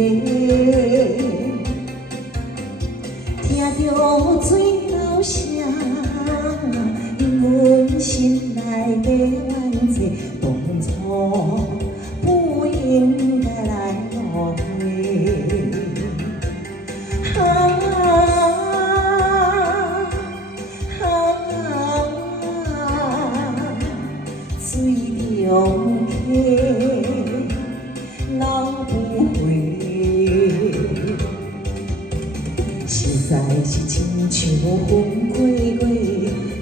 听着水流声，阮心内的怨气，当初不应该来误会。水中客，流不回。实在是亲像风过过，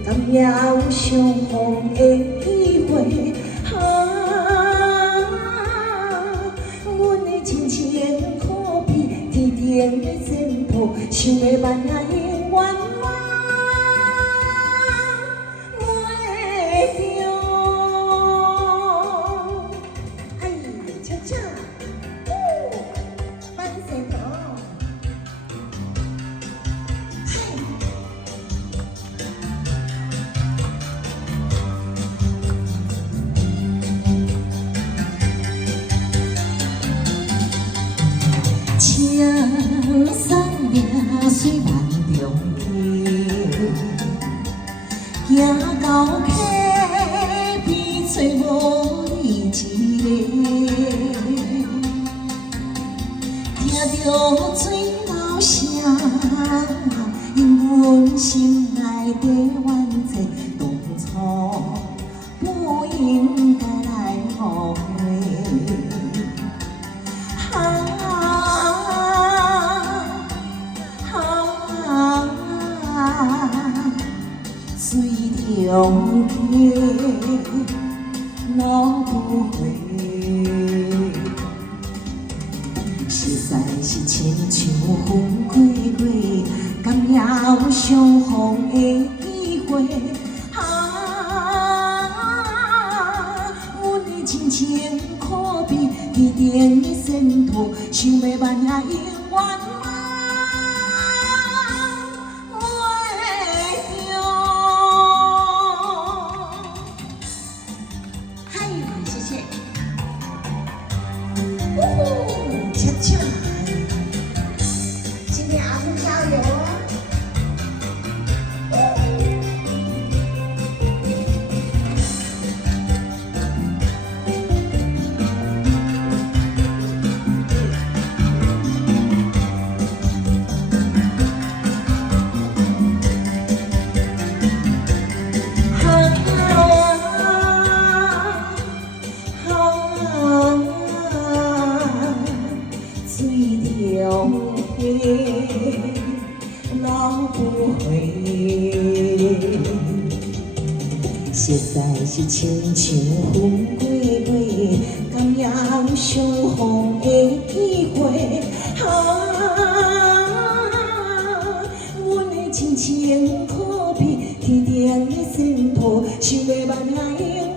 敢也有相逢的机会。阮的亲情可比天顶的前途，想要万也永远袂着。哎，恰恰，万岁头。青山岭水万重溪，行到溪边找无你一个，听着水流声，因阮心内的怨气，当初不应该来误会。水中客，流不回。实在是亲像风过过，敢也有相逢的机会。阮的亲情可比天顶的前途，想要万也永远。恰恰，今天阿公加油哦！流不回，实在是亲像风过过，敢也有相逢的机会。阮的亲情可比天顶的前途，想要万也永